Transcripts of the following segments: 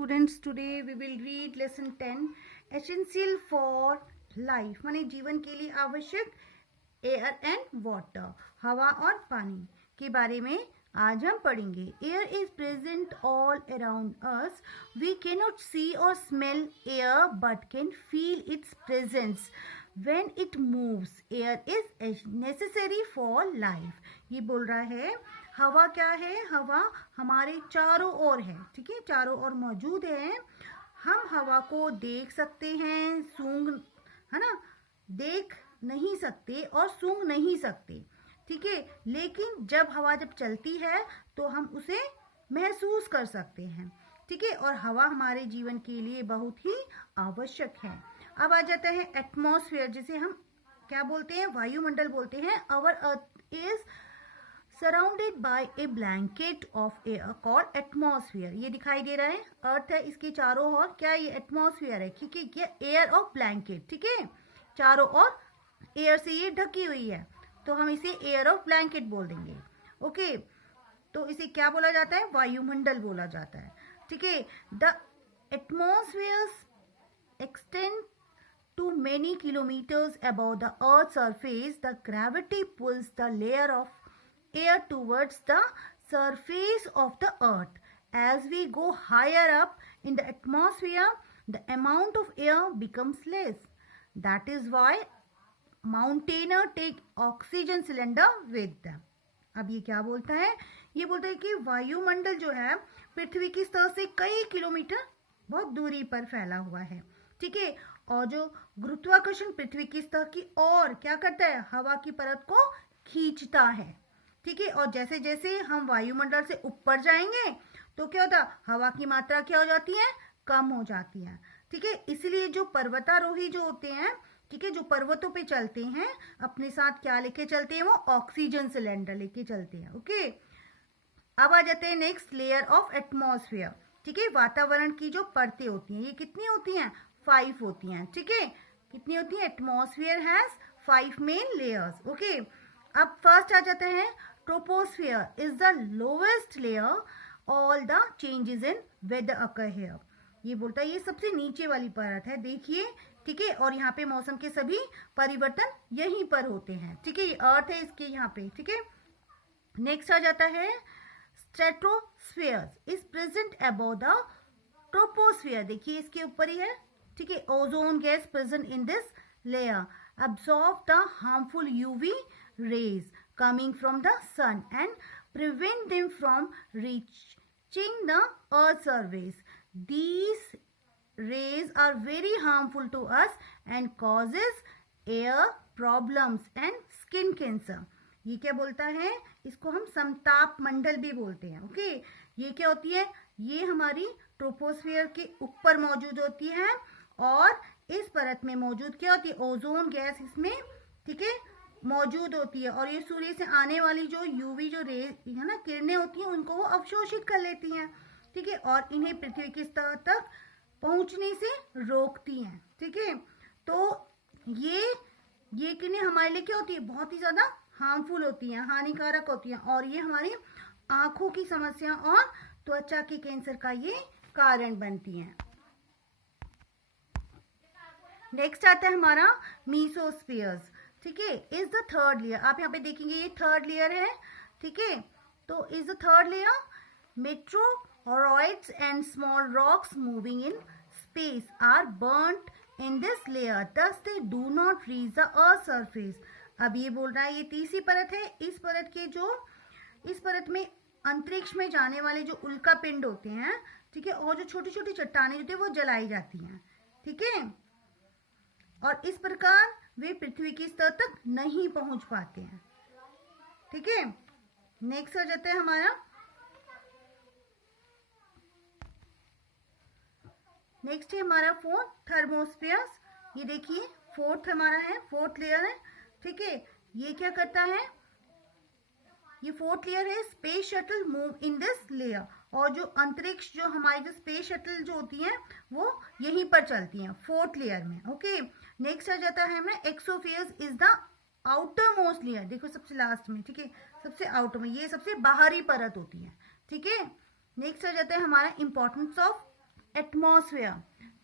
students, today we will read lesson 10 essential for life माने जीवन के लिए आवश्यक एयर एंड वाटर हवा और पानी के बारे में आज हम पढ़ेंगे. Air is present all around us. We can not see or smell air but can feel its presence when it moves. Air is necessary for life. ये बोल रहा है हवा क्या है. हवा हमारे चारों ओर है. ठीक है, चारों ओर मौजूद है. हम हवा को देख सकते हैं, सूंघ, है ना, देख नहीं सकते और सूंघ नहीं सकते. ठीक है, लेकिन जब हवा जब चलती है तो हम उसे महसूस कर सकते हैं. ठीक है, और हवा हमारे जीवन के लिए बहुत ही आवश्यक है. अब आ जाता है एटमॉस्फेयर, जिसे हम क्या बोलते हैं, वायुमंडल बोलते हैं. Our earth is surrounded by a blanket of air called atmosphere. ये दिखाई दे रहा है, अर्थ है, इसके चारों ओर क्या ये एटमॉस्फेयर है. ठीक है, ये एयर ऑफ ब्लैंकेट. ठीक है, चारों ओर एयर से ये ढकी हुई है तो हम इसे एयर ऑफ ब्लैंकेट बोल देंगे. ओके, तो इसे क्या बोला जाता है, वायुमंडल बोला जाता है. ठीक है, the atmosphere extend to many kilometers above the earth's surface. The gravity pulls the layer of air towards the surface of the earth. As we go higher up in the atmosphere, the amount of air becomes less. That is why mountaineers take oxygen cylinder with them. अब ये क्या बोलता है, ये बोलता है कि वायुमंडल जो है पृथ्वी की सतह से कई किलोमीटर बहुत दूरी पर फैला हुआ है. ठीक है, और जो गुरुत्वाकर्षण पृथ्वी की सतह की ओर क्या करता है, हवा की परत को खींचता है. ठीक है, और जैसे जैसे हम वायुमंडल से ऊपर जाएंगे तो क्या होता है, हवा की मात्रा क्या हो जाती है, कम हो जाती है. ठीक है, इसलिए जो पर्वतारोही जो होते हैं, ठीक है, जो पर्वतों पे चलते हैं, अपने साथ क्या लेके चलते हैं, वो ऑक्सीजन सिलेंडर लेके चलते हैं. ओके, अब आ जाते हैं नेक्स्ट, लेयर ऑफ एटमॉस्फेयर. ठीक है, वातावरण की जो परतें होती हैं, ये कितनी होती हैं, 5 होती हैं. ठीक है, कितनी होती है, atmosphere has 5 main layers. Okay, अब फर्स्ट आ जाते हैं troposphere is the lowest layer. All the changes in weather occur here. ये बोलता है ये सबसे नीचे वाली परत है, देखिए. ठीक है, और यहाँ पे मौसम के सभी परिवर्तन यहीं पर होते हैं. ठीक है, ये अर्थ है इसके यहाँ पे. ठीक है, नेक्स्ट आ जाता है stratosphere is present above the troposphere. देखिए इसके ऊपर ही है. ठीक है, ozone gas present in this layer absorb the harmful UV rays coming from the sun and prevent them from reaching the earth's surface. These rays are very harmful to us and causes air problems and skin cancer. ये क्या बोलता है, इसको हम समताप मंडल भी बोलते हैं. ओके, ये क्या होती है, ये हमारी ट्रोपोस्फेयर के ऊपर मौजूद होती है और इस परत में मौजूद क्या होती है, ओजोन गैस इसमें, ठीक है, मौजूद होती है. और ये सूर्य से आने वाली जो यूवी जो रे है ना, किरणें होती हैं, उनको वो अवशोषित कर लेती हैं. ठीक है, और इन्हें पृथ्वी की सतह तक पहुंचने से रोकती हैं. ठीक है, तो ये किरणें हमारे लिए क्या होती है, बहुत ही ज्यादा हार्मफुल होती हैं, हानिकारक होती हैं, और ये हमारी आंखों की समस्या और त्वचा के कैंसर का ये कारण बनती हैं. नेक्स्ट आता है हमारा मीसोस्फियर्स. ठीक है, इज द थर्ड लेयर. आप यहाँ पे देखेंगे ये थर्ड लेयर है. ठीक है, तो is the third layer meteoroids and small rocks moving in space are burnt in this layer, thus they do not reach the earth's surface. अब ये बोल रहा है ये तीसरी परत है. इस परत में अंतरिक्ष में जाने वाले जो उल्का पिंड होते हैं, ठीक है, और जो छोटी छोटी चट्टानें होती है वो जलाई जाती हैं. ठीक है, और इस प्रकार वे पृथ्वी की सतह तक नहीं पहुंच पाते हैं. ठीक है, नेक्स्ट हो जाता है हमारा, नेक्स्ट है हमारा फोर्थ, थर्मोस्फियर्स. ये देखिए फोर्थ हमारा है, फोर्थ लेयर है. ठीक है, ये क्या करता है, ये फोर्थ लेयर है. Space shuttle move in this layer. और जो अंतरिक्ष जो हमारी जो स्पेस शटल जो होती हैं वो यहीं पर चलती हैं, फोर्थ लेयर में. ओके, नेक्स्ट आ जाता है हमें exospheres is the outermost layer. देखो सबसे लास्ट में. ठीक है, सबसे आउटर में, ये सबसे बाहरी परत होती है. ठीक है, नेक्स्ट आ जाता है हमारा इंपॉर्टेंस ऑफ एटमॉस्फेयर,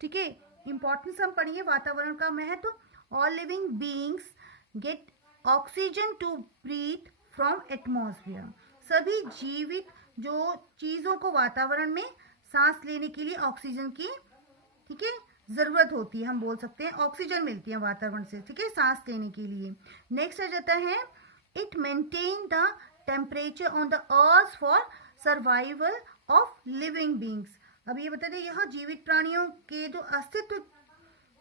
ठीक है। इंपॉर्टेंस हम पढ़िए वातावरण का महत्व। All living beings get oxygen to breathe from atmosphere. सभी जीवित जो चीज़ों को वातावरण में सांस लेने के लिए ऑक्सीजन की, ठीक है, ज़रूरत होती है। हम बोल सकते हैं ऑक्सीजन मिलती है वातावरण से, ठीक है, सांस लेने के लिए। नेक्स्ट आ जाता है it maintain the temperature on the earth for survival of living beings. अब ये बता दें, यह जीवित प्राणियों के जो अस्तित्व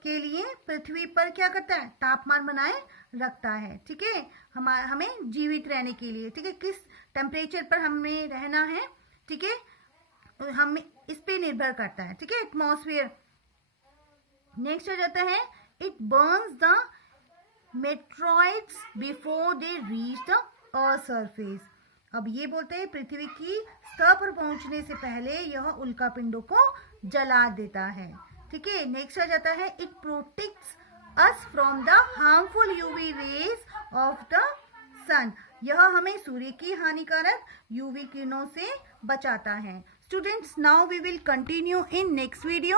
के लिए पृथ्वी पर क्या करता है, तापमान बनाए रखता है, ठीक है, हमें जीवित रहने के लिए, ठीक है, किस टेम्परेचर पर हमें रहना है, ठीक है, हम इस पे निर्भर करता है, ठीक है, एटमॉस्फेयर। नेक्स्ट आ जाता है it Burns the meteoroids before they reach the earth surface. अब ये बोलते हैं पृथ्वी की सतह पर पहुंचने से पहले यह उल्का पिंडों को जला देता है, ठीक है। नेक्स्ट आ जाता है it protects us from the harmful UV rays of the sun. यह हमें सूर्य की हानिकारक यूवी किरणों से बचाता है। Students, now we will continue in next video.